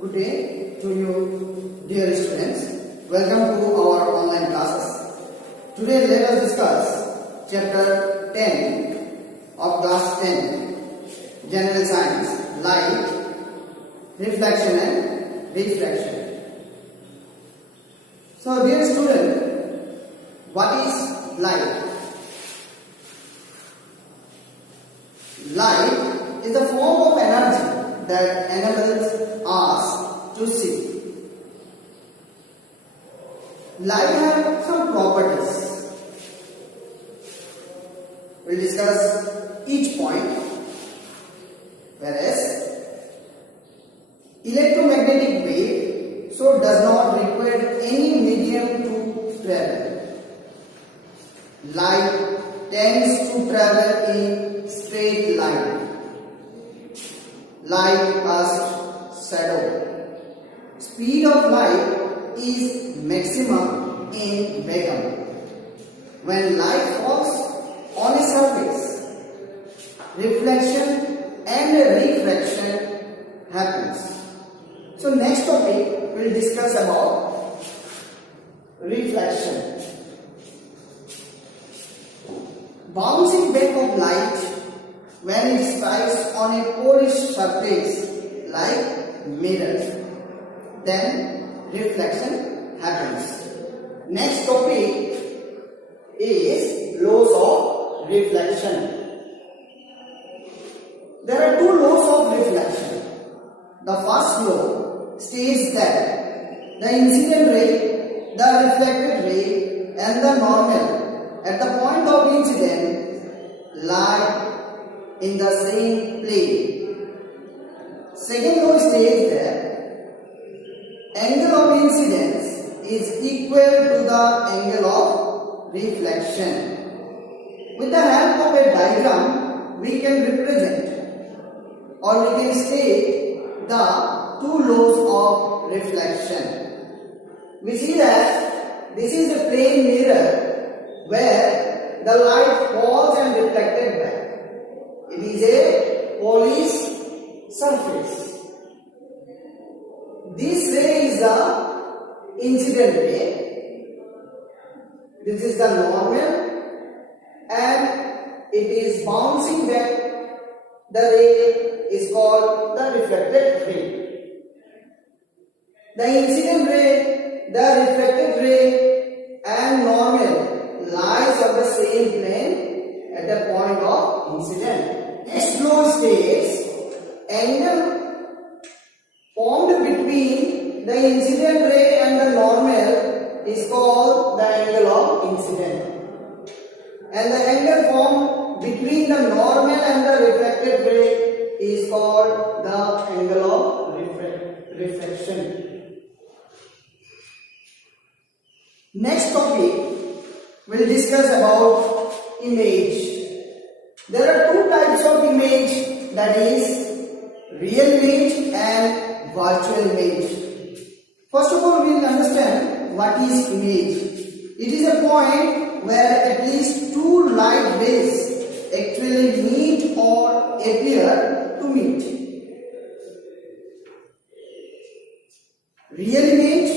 Good day to you, dear students. Welcome to our online classes. Today, let us discuss chapter 10 of class 10, General Science, Light, Reflection and Refraction. So, dear student, what is light? Light is a form of energy that enables us to see. Light has some properties. We'll discuss each point. Whereas electromagnetic wave does not require any medium to travel. Light tends to travel in straight line. Light casts shadow. Speed of light is maximum in vacuum. When light falls on a surface, reflection and refraction happens. So next topic we'll discuss about reflection. Bouncing back of light when it strikes on a porous surface like mirror, then reflection happens. Next topic is laws of reflection. There are two laws of reflection. The first law states that the incident ray, the reflected ray and the normal at the point of incident lie in the same plane. Second law states that angle of incidence is equal to the angle of reflection. With the help of a diagram, we can represent or we can state the two laws of reflection. We see that this is a plane mirror where the light falls and reflected back. It is a polished surface. This ray is the incident ray. This is the normal and it is bouncing back. The ray is called the reflected ray. The incident ray, the reflected ray and normal lies on the same plane at the point of incident. Next law states angle formed between the incident ray and the normal is called the angle of incident, and the angle formed between the normal and the reflected ray is called the angle of refraction. Next topic we'll discuss about image. There are two types of image, that is real image and virtual image. First of all, we will understand what is image. It is a point where at least two light rays actually meet or appear to meet. Real image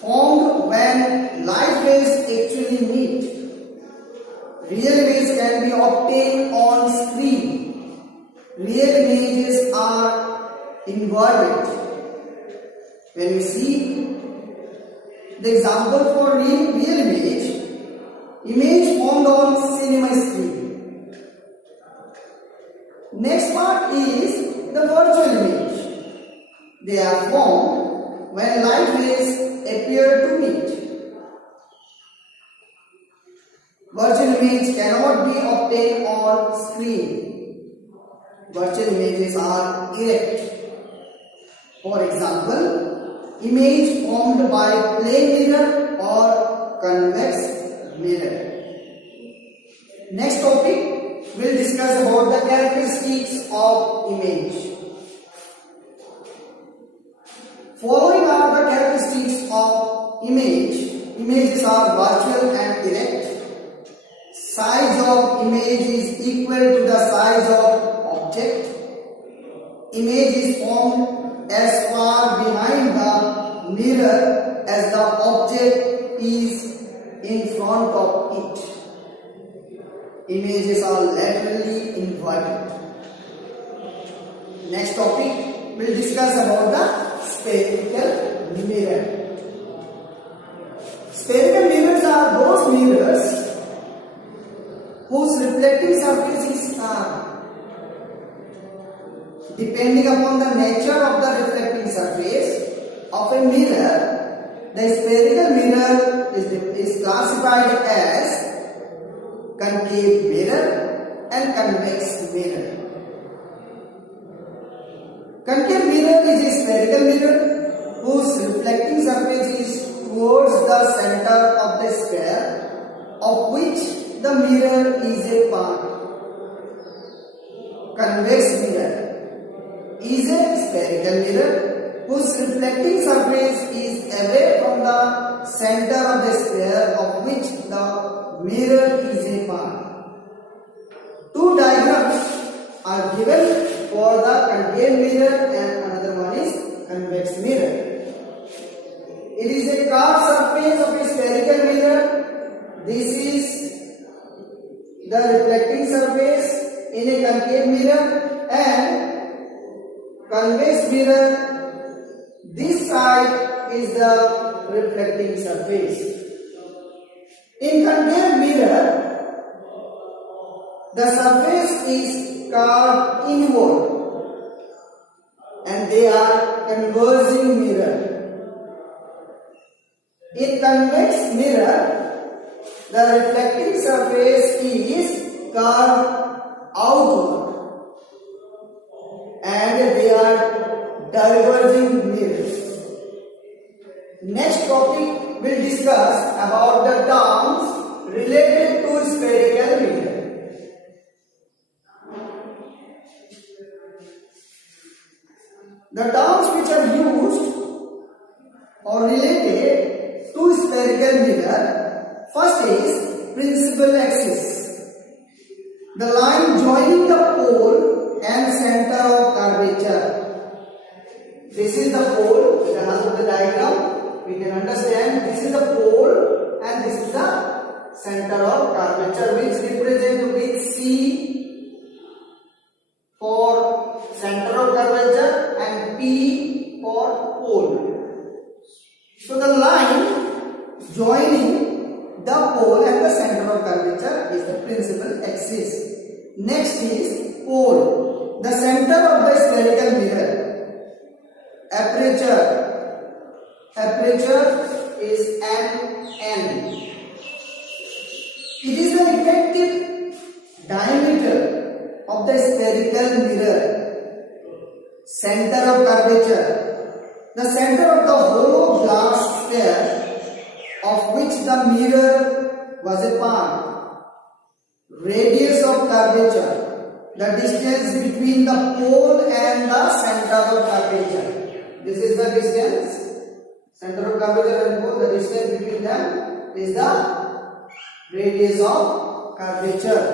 formed when light rays actually meet. Real images can be obtained on screen. Real images are inverted. When we see the example for real image formed on cinema screen. Next part is the virtual image. They are formed when light rays appear to meet. Virtual image cannot be obtained on screen. Virtual images are erect. For example, image formed by plane mirror or convex mirror. Next topic, we'll discuss about the characteristics of image. Following are the characteristics of image. Images are virtual and erect. Size of image is equal to the size of object. Image is formed as far behind the mirror as the object is in front of it. Images are laterally inverted. Next topic, we'll discuss about the spherical mirror. Spherical mirrors are those mirrors whose reflecting surfaces are, depending upon the nature of the reflecting surface of a mirror, the spherical mirror is classified as concave mirror and convex mirror. Concave mirror is a spherical mirror whose reflecting surface is towards the center of the sphere of which the mirror is a part. Convex mirror is a spherical mirror whose reflecting surface is away from the center of the sphere of which the mirror is a part. Two diagrams are given for the concave mirror and another one is convex mirror. It is a curved surface of a spherical mirror. This is the reflecting surface in a concave mirror, and convex mirror, this side is the reflecting surface. In concave mirror, the surface is curved inward and they are converging mirror. In convex mirror, the reflecting surface is curved outward and they are diverging mirrors. Next topic will discuss about the terms related to spherical mirror. The terms which are used or related to spherical mirror, first is principal axis, the line joining the pole and center of curvature. This is the pole, with the help of the diagram we can understand this is the pole and this is the center of curvature, which represent with C for center of curvature and P for pole. So the line joining the pole and the center of curvature is the principal axis. Next is pole, the center of the spherical mirror. Aperture is N. It is the effective diameter of the spherical mirror. Center of curvature, the center of the hollow glass sphere of which the mirror was a part. Radius of curvature, the distance between the pole and the center of curvature. This is the distance. Center of curvature and pole, the distance between them is the radius of curvature.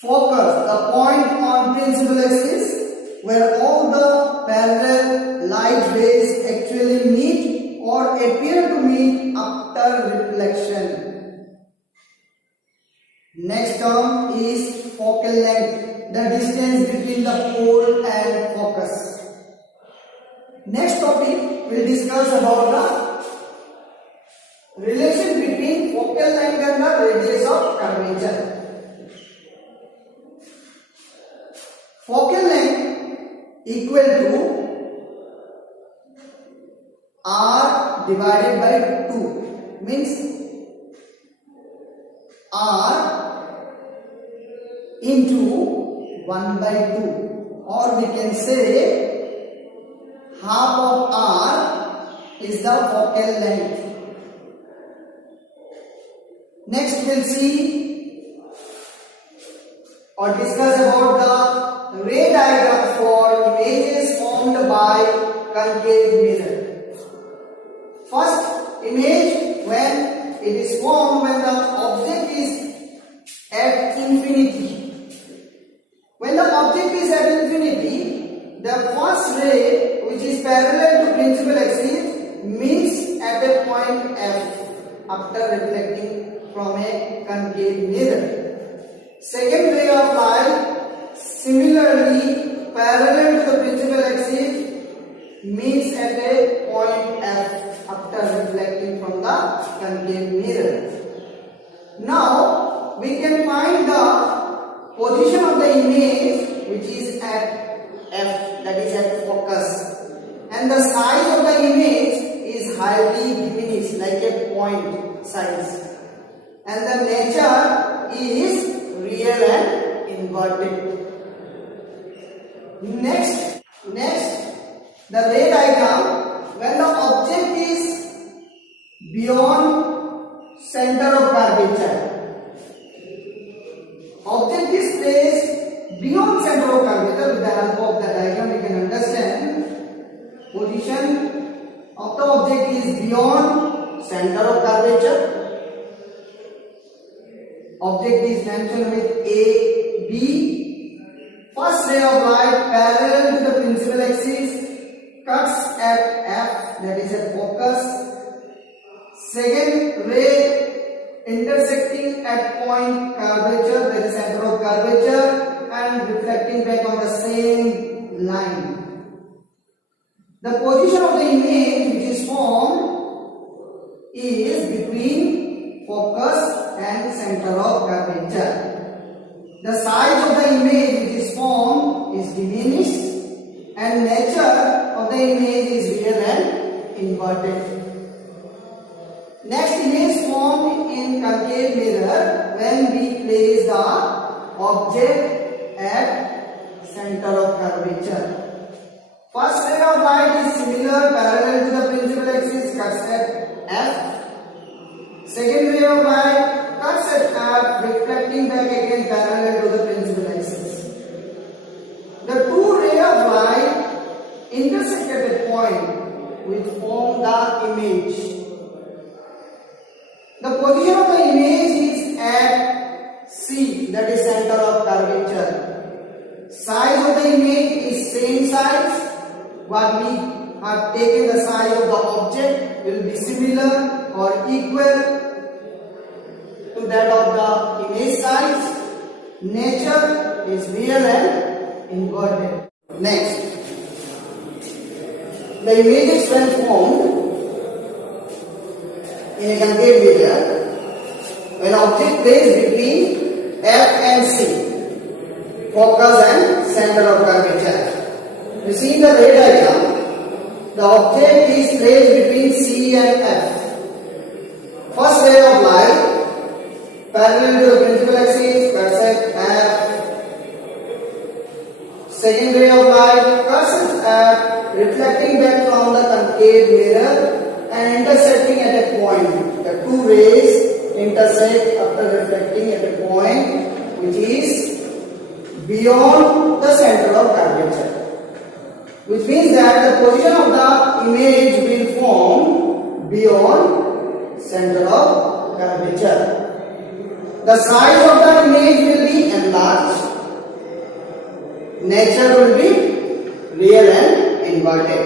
Focus, the point on principal axis where all the parallel light rays actually meet or appear to meet after reflection. Next term is focal length, the distance between the pole and focus. Next topic will discuss about the relation between focal length and the radius of curvature. Focal length equal to R divided by 2, means R into 1 by 2, or we can say half of R is the focal length. Next we'll see or discuss about the ray diagram for images formed by concave mirror. First image, when it is formed when the object is at infinity. When the object is at infinity, the first ray which is parallel to principal axis meets at a point F after reflecting from a concave mirror. Second ray of light similarly parallel to the principal axis meets at a point F after reflecting from the concave mirror. Now we can find the position of the image which is at F, that is at focus, and the size of the image is highly diminished like a point size, and the nature is real and inverted. Next the ray diagram. When the object is beyond center of curvature, object is placed beyond center of curvature. With the help of the diagram we can understand position of the object is beyond center of curvature. Object is mentioned with A, B. First ray of light parallel to the principal axis cuts at F, that is at focus. Second ray intersecting at point curvature, that is center of curvature, and reflecting back on the same line. The position of the image which is formed is between focus and center of curvature. The size of the image which is formed is diminished, and nature of the image is real and inverted. Next, image formed in concave mirror when we place the object at center of curvature. First ray of light is similar parallel to the principal axis cuts at F. Second ray of light cuts at F, reflecting back again parallel to the principal axis. The two rays of light intersect at a point which form the image. The position of the image is at C, that is center of curvature. Size of the image is same size. What we have taken the size of the object will be similar or equal to that of the image size. Nature is real and inverted. Next, the images when formed in a concave mirror, when object placed between F and C, focus and center of curvature. You see in the ray diagram, the object is placed between C and F. First ray of light parallel to the principal axis cuts at F. Second ray of light cuts at F, reflecting back from the concave mirror and intersecting at a point. The two rays intersect after reflecting at a point which is beyond the center of curvature, which means that the position of the image will form beyond center of curvature. The size of the image will be enlarged. Nature will be real and inverted.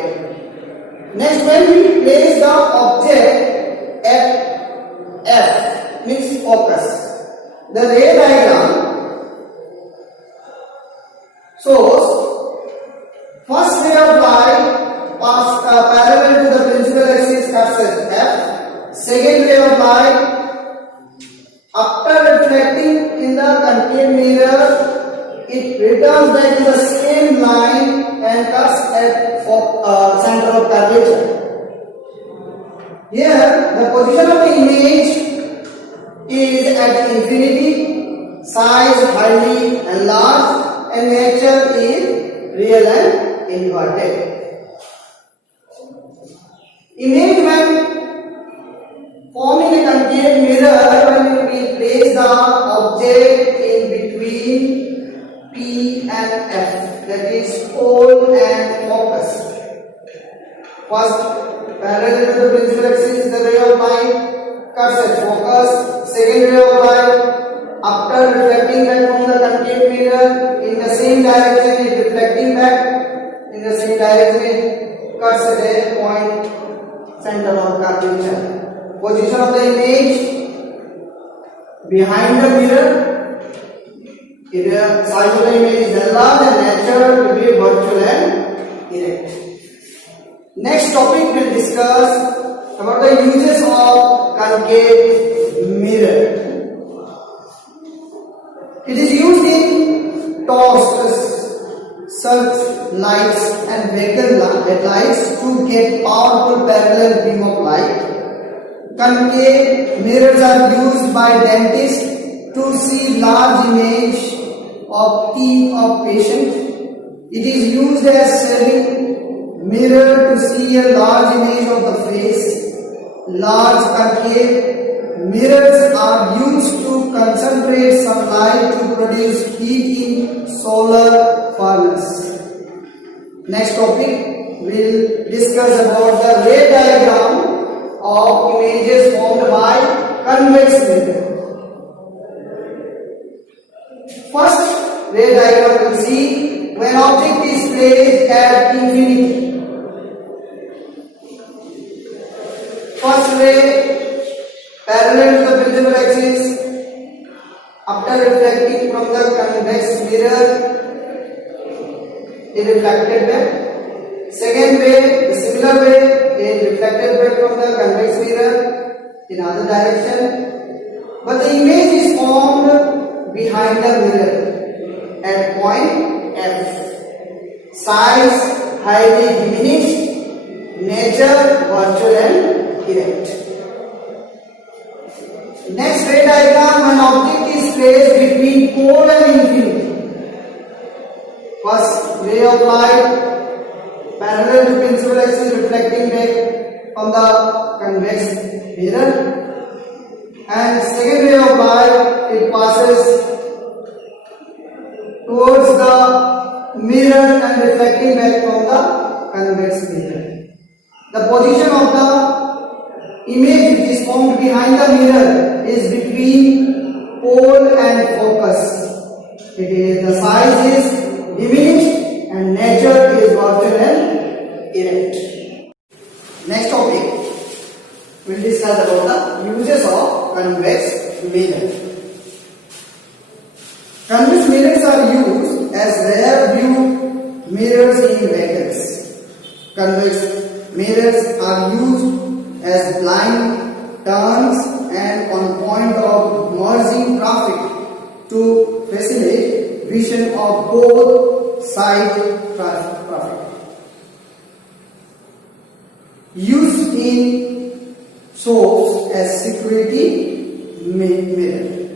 Next, when we place the object at F, means focus, the ray diagram shows first ray of light parallel to the principal axis cuts at F. Second ray of light after reflecting in the concave mirror, it returns back to the same line and cuts at center of curvature. Here, the position of the image is at infinity, size highly enlarged, and nature is real and inverted. Image when forming a concave mirror, when we place the object in between P and F, that is pole and focus. First, parallel to the principal axis, the ray of light cuts at focus. Second ray of light, after reflecting back from the concave mirror in the same direction, is reflecting back in in the same direction it cuts at a point center of curvature. Position of the image behind the mirror. If the size of the image is large, then nature will be virtual and erect. Next topic we'll discuss about the uses of concave mirror. It is used in torches, searchlights and vehicle headlights to get powerful parallel beam of light. Concave mirrors are used by dentists to see large image of teeth of patient. It is used as saving mirror to see a large image of the face. Large concave mirrors are used to concentrate sunlight to produce heat in solar furnace. Next topic, we'll discuss about the ray diagram of images formed by convex mirror. First ray diagram will see when object is placed at infinity. First ray parallel to the principal axis. After reflecting from the convex mirror, it is reflected back. Second ray, the similar way, is reflected back from the convex mirror in other direction. But the image is formed behind the mirror at point F. Size highly diminished, nature virtual and erect. Next ray diagram, when object is placed between pole and infinity. First ray of light parallel to principal axis reflecting back from the convex mirror, and second ray of light it passes towards the mirror and reflecting back from the convex mirror. The position of the image which is formed behind the mirror is between pole and focus. The size is diminished and nature is virtual and erect. Next topic, we will discuss about the uses of convex mirror. Convex mirrors are used as rear view mirrors in vehicles. Convex mirrors are used as blind turns and on point of merging traffic to facilitate vision of both side traffic. Used in shops as security mirror.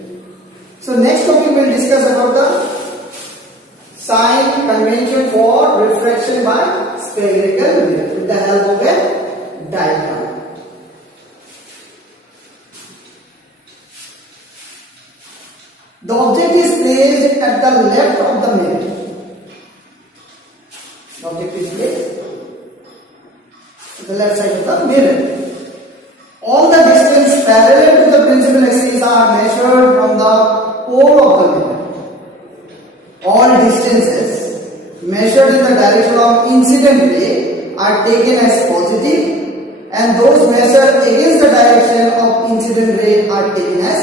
So next topic we will discuss about the sign convention for refraction by spherical mirror with the help of a diagram. The object is placed at the left of the mirror. The object is placed at the left side of the mirror. All the distance parallel to the principal axis are measured from the pole of the mirror. All distances measured in the direction of incident ray are taken as positive, and those measured against the direction of incident ray are taken as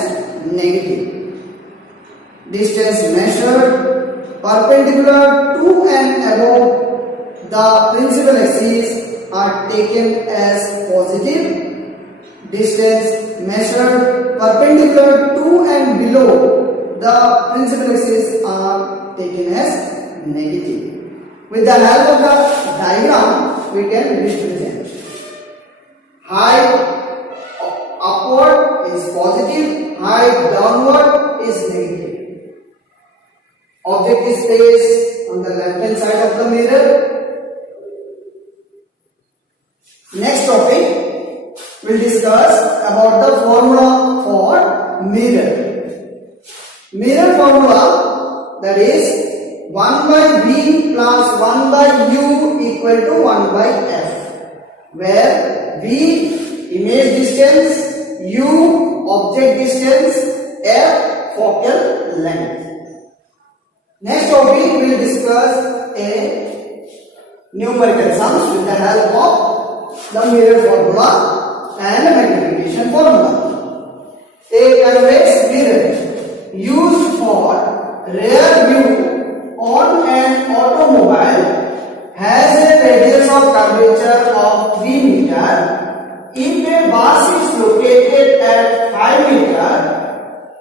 negative. Distance measured perpendicular to and above the principal axis are taken as positive. Distance measured perpendicular to and below the principal axis are taken as negative. With the help of the diagram, we can represent. Height upward is positive, height downward is negative. Object is placed on the left hand side of the mirror. Next topic, we will discuss about the formula for mirror. Mirror formula, that is 1 by V plus 1 by U equal to 1 by F, where V image distance, U object distance, F focal length. Next topic we will discuss a numerical sums with the help of the mirror formula and multiplication formula. A convex mirror used for rear view on an automobile has a radius of curvature of 3 meter. If a bus is located at 5 meter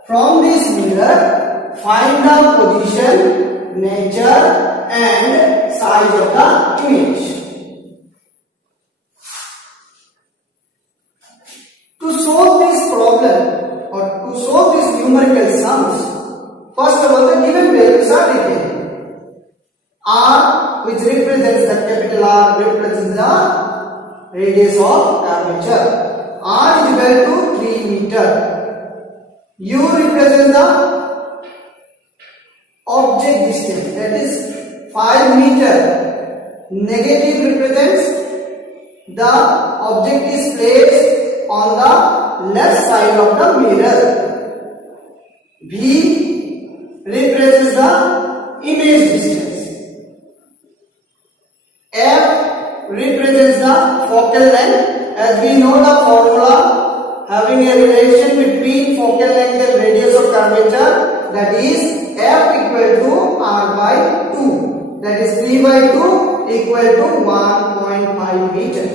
from this mirror, find the position, nature and size of the image. To solve this problem or to solve this numerical sums, first of all the given values are written. R, which represents the capital R, represents the radius of curvature. R is equal to 3 meter. U represents the object distance, that is 5 meter. Negative represents the object is placed on the left side of the mirror. V represents the image distance. F represents the focal length. As we know the formula having a relation between focal length and radius of curvature, that is F equal to R by 2. That is 3 by 2 equal to 1.5 meter.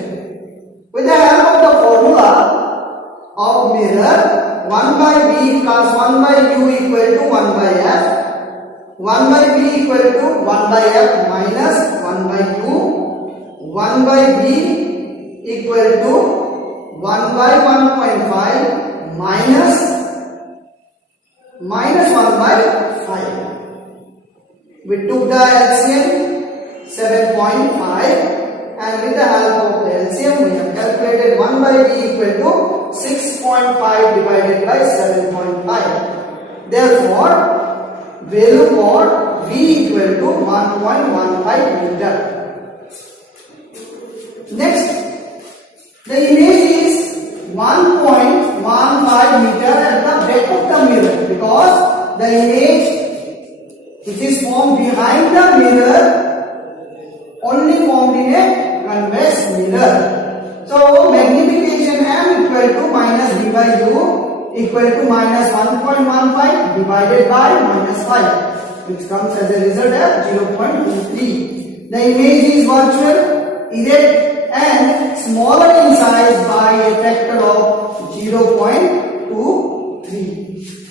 With the help of the formula of mirror, 1 by V plus 1 by U equal to 1 by F. 1 by V equal to 1 by F minus 1 by U. 1 by V equal to 1 by 1.5 minus 1 by 5. We took the LCM 7.5 and with the help of the LCM we have calculated 1 by V equal to 6.5 divided by 7.5. Therefore, value for V equal to 1.15 meter. Next, the image is 1.15 meter at the back of the mirror because the image which is formed behind the mirror only formed in a convex mirror. So magnification M equal to minus V by U equal to minus 1.15 divided by minus 5, which comes as a result of 0.23. The image is virtual, erect and smaller in size by a factor of 0.23.